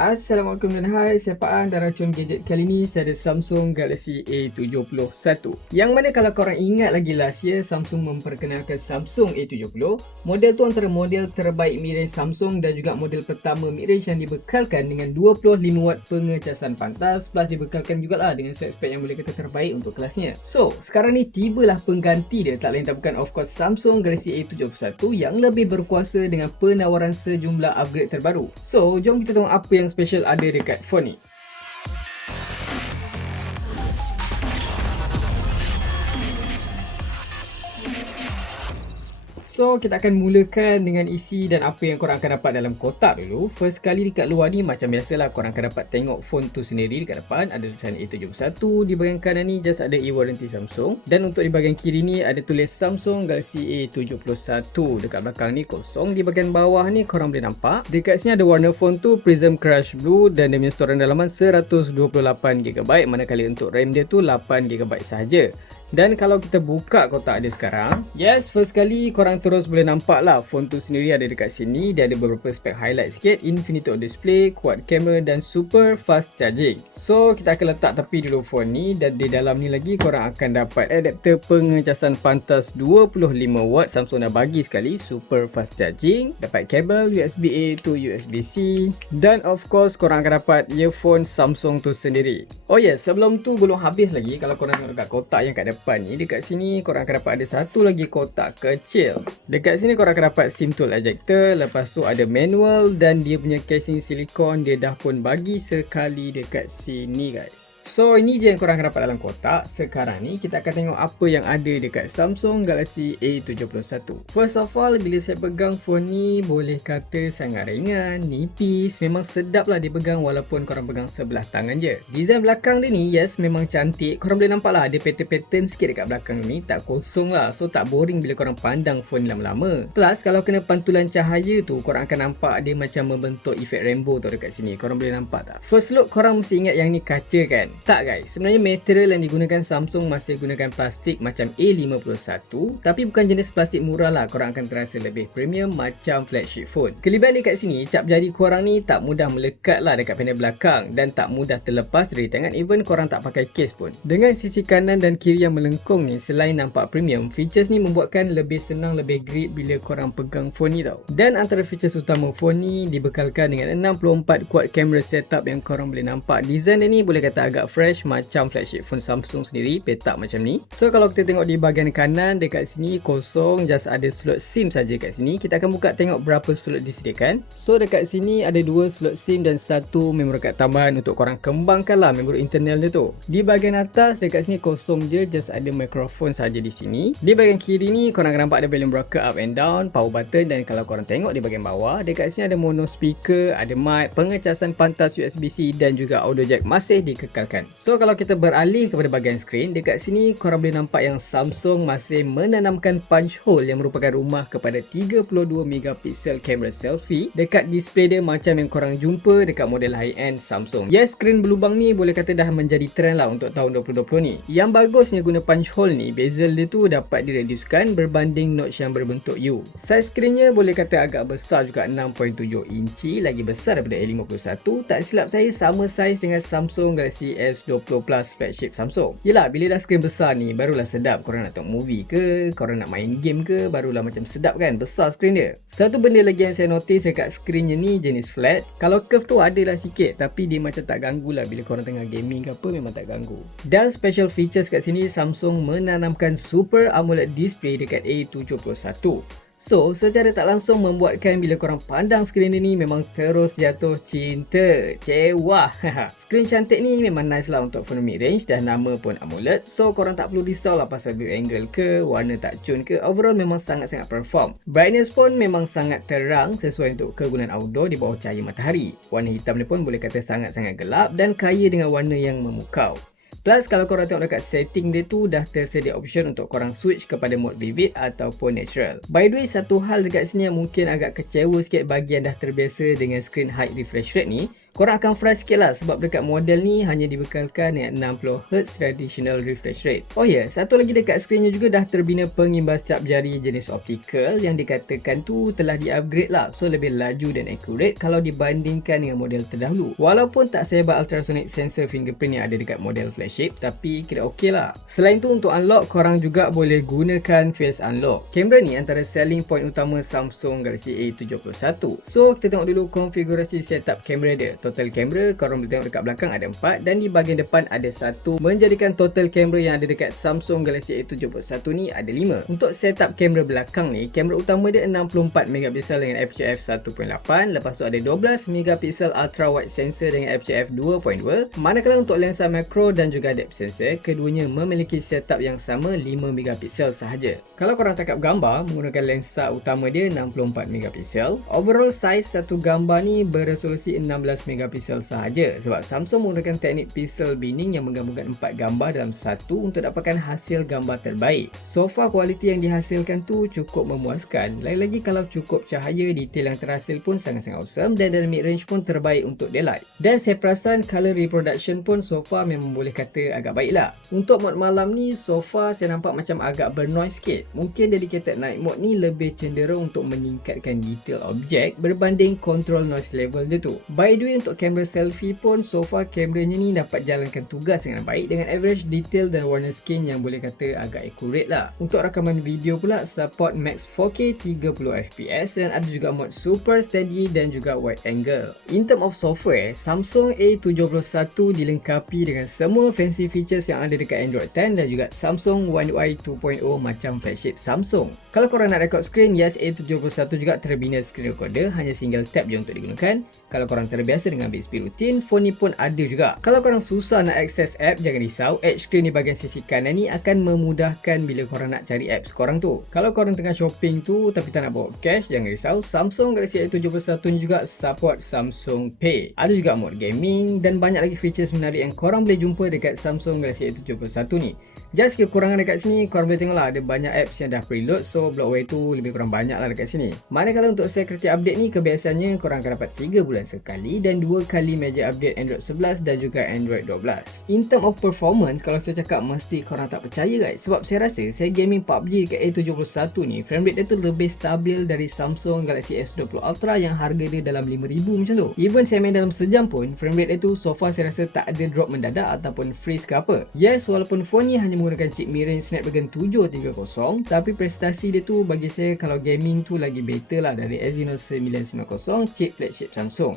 Assalamualaikum dan hai, saya Paan dan racun gadget kali ni saya ada Samsung Galaxy A71. Yang mana kalau korang ingat lagi last year, Samsung memperkenalkan Samsung A70. Model tu antara model terbaik midrange Samsung dan juga model pertama midrange yang dibekalkan dengan 25W pengecasan pantas, plus dibekalkan jugalah dengan spek yang boleh kata terbaik untuk kelasnya. So, sekarang ni tibalah pengganti dia, tak lain tak bukan of course Samsung Galaxy A71 yang lebih berkuasa dengan penawaran sejumlah upgrade terbaru. So, jom kita tengok apa yang special ada dekat phone ni. So, kita akan mulakan dengan isi dan apa yang korang akan dapat dalam kotak dulu. First kali dekat luar ni macam biasalah, korang akan dapat tengok phone tu sendiri. Dekat depan ada tulisan A71, di bahagian kanan ni just ada e-warranty Samsung, dan untuk di bahagian kiri ni ada tulis Samsung Galaxy A71. Dekat belakang ni kosong. Di bahagian bawah ni korang boleh nampak dekat sini ada warna phone tu Prism Crush Blue dan dia punya storan dalaman 128GB, manakala untuk RAM dia tu 8GB sahaja. Dan kalau kita buka kotak dia sekarang, yes, first kali korang terus boleh nampak lah phone tu sendiri ada dekat sini. Dia ada beberapa spek highlight sikit, infinity display, quad camera dan super fast charging. So kita akan letak tepi dulu phone ni, dan di dalam ni lagi korang akan dapat adapter pengecasan pantas 25W. Samsung dah bagi sekali, super fast charging, dapat kabel USB-A to USB-C, dan of course korang akan dapat earphone Samsung tu sendiri. Oh yes, sebelum tu belum habis lagi. Kalau korang tengok dekat kotak yang kat depan ni, dekat sini korang akan dapat ada satu lagi kotak kecil. Dekat sini korang akan dapat SIM tool ejector, lepas tu ada manual, dan dia punya casing silikon dia dah pun bagi sekali dekat sini guys. So ini je yang korang akan dapat dalam kotak. Sekarang ni kita akan tengok apa yang ada dekat Samsung Galaxy A71. First of all, bila saya pegang phone ni, boleh kata sangat ringan, nipis, memang sedap lah dipegang walaupun korang pegang sebelah tangan je. Design belakang dia ni, yes, memang cantik. Korang boleh nampak lah ada pattern-pattern sikit dekat belakang ni, tak kosong lah. So tak boring bila korang pandang phone ni lama-lama. Plus kalau kena pantulan cahaya tu, korang akan nampak dia macam membentuk efek rainbow tu dekat sini. Korang boleh nampak tak? First look korang mesti ingat yang ni kaca kan? Tak guys, sebenarnya material yang digunakan Samsung masih gunakan plastik macam A51, tapi bukan jenis plastik murah lah. Korang akan terasa lebih premium macam flagship phone. Kelebihan dekat sini, cap jari korang ni tak mudah melekat lah dekat panel belakang dan tak mudah terlepas dari tangan even korang tak pakai case pun. Dengan sisi kanan dan kiri yang melengkung ni, selain nampak premium, features ni membuatkan lebih senang, lebih grip bila korang pegang phone ni tau. Dan antara features utama phone ni dibekalkan dengan 64 quad camera setup yang korang boleh nampak. Design dia ni boleh kata agak fresh macam flagship phone Samsung sendiri, petak macam ni. So kalau kita tengok di bahagian kanan, dekat sini kosong, just ada slot SIM saja kat sini. Kita akan buka tengok berapa slot disediakan. So dekat sini ada 2 slot SIM dan 1 memori card tambahan untuk korang kembangkan lah memori internal dia tu. Di bahagian atas dekat sini kosong je, just ada mikrofon saja di sini. Di bahagian kiri ni korang akan nampak ada volume rocker up and down, power button, dan kalau korang tengok di bahagian bawah, dekat sini ada mono speaker, ada mic, pengecasan pantas USB-C dan juga audio jack masih dikekalkan. So kalau kita beralih kepada bahagian skrin, dekat sini korang boleh nampak yang Samsung masih menanamkan punch hole yang merupakan rumah kepada 32MP kamera selfie dekat display dia macam yang korang jumpa dekat model high-end Samsung. Yes, skrin berlubang ni boleh kata dah menjadi trend lah untuk tahun 2020 ni. Yang bagusnya guna punch hole ni, bezel dia tu dapat direduskan berbanding notch yang berbentuk U. Size skrinnya boleh kata agak besar juga, 6.7 inci, lagi besar daripada A51. Tak silap saya sama size dengan Samsung Galaxy S20 Plus flagship Samsung. Yelah, bila dah skrin besar ni barulah sedap. Korang nak tengok movie ke, korang nak main game ke, barulah macam sedap kan, besar skrin dia. Satu benda lagi yang saya notice dekat skrinnya ni jenis flat. Kalau curve tu adalah sikit, tapi dia macam tak ganggu lah bila korang tengah gaming ke apa, memang tak ganggu. Dan special features kat sini, Samsung menanamkan Super AMOLED display dekat A71. So, secara tak langsung membuatkan bila korang pandang skrin ni memang terus jatuh cinta. Cewah. Skrin cantik ni memang nice lah untuk phone mid-range, dan nama pun AMOLED. So, korang tak perlu risau lah pasal view angle ke, warna tak cun ke. Overall memang sangat-sangat perform. Brightness pun memang sangat terang sesuai untuk kegunaan outdoor di bawah cahaya matahari. Warna hitam ni pun boleh kata sangat-sangat gelap dan kaya dengan warna yang memukau. Plus kalau korang tengok dekat setting dia tu, dah tersedia option untuk korang switch kepada mode vivid ataupun natural. By the way, satu hal dekat sini yang mungkin agak kecewa sikit bagi yang dah terbiasa dengan screen high refresh rate ni, korang akan fresh sikit lah sebab dekat model ni hanya dibekalkan dengan 60Hz traditional refresh rate. Oh ya, satu lagi dekat skrinnya juga dah terbina pengimbas cap jari jenis optical yang dikatakan tu telah di-upgrade lah, so lebih laju dan accurate kalau dibandingkan dengan model terdahulu. Walaupun tak sehebat ultrasonic sensor fingerprint yang ada dekat model flagship, tapi kira okey lah. Selain tu untuk unlock, korang juga boleh gunakan face unlock. Kamera ni antara selling point utama Samsung Galaxy A71. So kita tengok dulu konfigurasi setup kamera dia. Total kamera korang boleh tengok dekat belakang ada 4 dan di bahagian depan ada 1, menjadikan total kamera yang ada dekat Samsung Galaxy A71 ni ada 5. Untuk setup kamera belakang ni, kamera utama dia 64 megapiksel dengan f/f 1.8, lepas tu ada 12 megapiksel ultra wide sensor dengan f/f 2.2. Manakala untuk lensa makro dan juga depth sensor, keduanya memiliki setup yang sama 5 megapiksel sahaja. Kalau korang tangkap gambar menggunakan lensa utama dia 64 megapiksel, overall size satu gambar ni beresolusi 16 megapiksel sahaja sebab Samsung menggunakan teknik pixel binning yang menggabungkan 4 gambar dalam satu untuk dapatkan hasil gambar terbaik. So far kualiti yang dihasilkan tu cukup memuaskan. Lagi-lagi kalau cukup cahaya, detail yang terhasil pun sangat-sangat awesome dan dari mid-range pun terbaik untuk daylight. Dan saya perasan color reproduction pun so far memang boleh kata agak baik lah. Untuk mode malam ni so far saya nampak macam agak bernoise sikit. Mungkin dedicated night mode ni lebih cenderung untuk meningkatkan detail objek berbanding control noise level dia tu. By the way, untuk kamera selfie pun so far kameranya ni dapat jalankan tugas dengan baik dengan average detail dan warna skin yang boleh kata agak accurate lah. Untuk rakaman video pula support max 4K 30fps dan ada juga mod super steady dan juga wide angle. In term of software, Samsung A71 dilengkapi dengan semua fancy features yang ada dekat Android 10 dan juga Samsung One UI 2.0 macam flagship Samsung. Kalau korang nak record screen, yes, A71 juga terbina screen recorder, hanya single tap je untuk digunakan. Kalau korang terbiasa dengan big speed rutin, phone ni pun ada juga. Kalau korang susah nak access app, jangan risau, edge screen di bahagian sisi kanan ni akan memudahkan bila korang nak cari apps korang tu. Kalau korang tengah shopping tu tapi tak nak bawa cash, jangan risau, Samsung Galaxy A71 ni juga support Samsung Pay. Ada juga mode gaming dan banyak lagi features menarik yang korang boleh jumpa dekat Samsung Galaxy A71 ni. Just kekurangan dekat sini, korang boleh tengok lah ada banyak apps yang dah preload, so bloatware tu lebih kurang banyak lah dekat sini. Manakala untuk security update ni, kebiasaannya korang akan dapat 3 bulan sekali dan 2 kali major update Android 11 dan juga Android 12. In term of performance, kalau saya cakap mesti korang tak percaya guys, sebab saya rasa saya gaming PUBG dekat A71 ni, frame rate dia tu lebih stabil dari Samsung Galaxy S20 Ultra yang harga dia dalam 5,000 macam tu. Even saya main dalam sejam pun, frame rate dia tu so far saya rasa tak ada drop mendadak ataupun freeze ke apa. Yes, walaupun phone ni hanya menggunakan chip midrange Snapdragon 730, tapi prestasi dia tu bagi saya kalau gaming tu lagi better lah dari S20 990 chip flagship Samsung.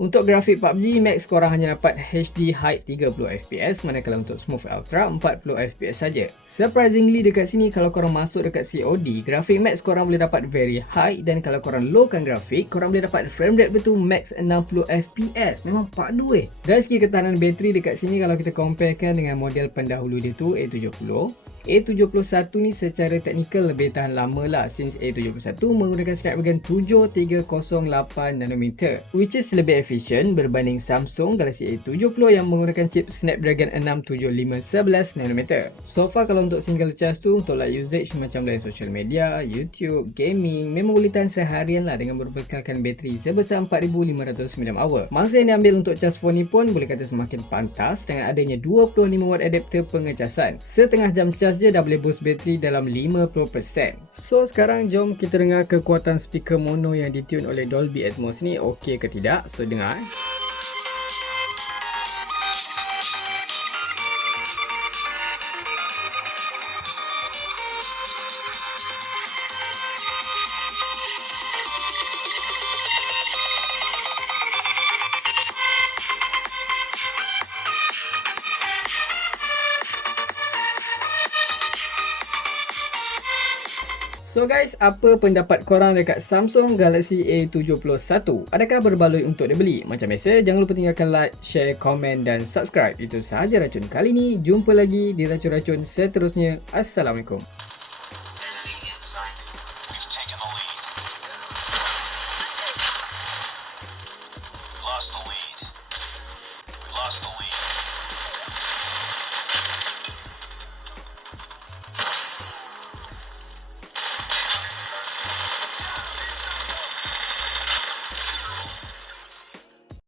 Untuk grafik PUBG Max korang hanya dapat HD High 30fps, manakala untuk Smooth Ultra 40fps saja. Surprisingly dekat sini kalau korang masuk dekat COD, grafik Max korang boleh dapat very high dan kalau korang lowkan grafik, korang boleh dapat frame rate betul max 60fps. Memang padu Dari segi ketahanan bateri dekat sini kalau kita comparekan dengan model pendahulu dia tu A70, A71 ni secara teknikal lebih tahan lama lah since A71 menggunakan Snapdragon 7308nm which is lebih efisien berbanding Samsung Galaxy A70 yang menggunakan chip Snapdragon 67511nm. So far kalau untuk single charge tu untuk light usage macam dalam social media, YouTube, gaming memang boleh tahan seharian lah dengan berbekalkan bateri sebesar 4500 mAh. Masa yang diambil untuk charge phone ni pun boleh kata semakin pantas dengan adanya 25W adapter pengecasan. Setengah jam charge je dah boleh boost bateri dalam 50%. So sekarang jom kita dengar kekuatan speaker mono yang ditune oleh Dolby Atmos ni okey ke tidak. So dengar So guys, apa pendapat korang dekat Samsung Galaxy A71? Adakah berbaloi untuk dibeli? Macam biasa, jangan lupa tinggalkan like, share, komen dan subscribe. Itu sahaja racun kali ni. Jumpa lagi di racun-racun seterusnya. Assalamualaikum.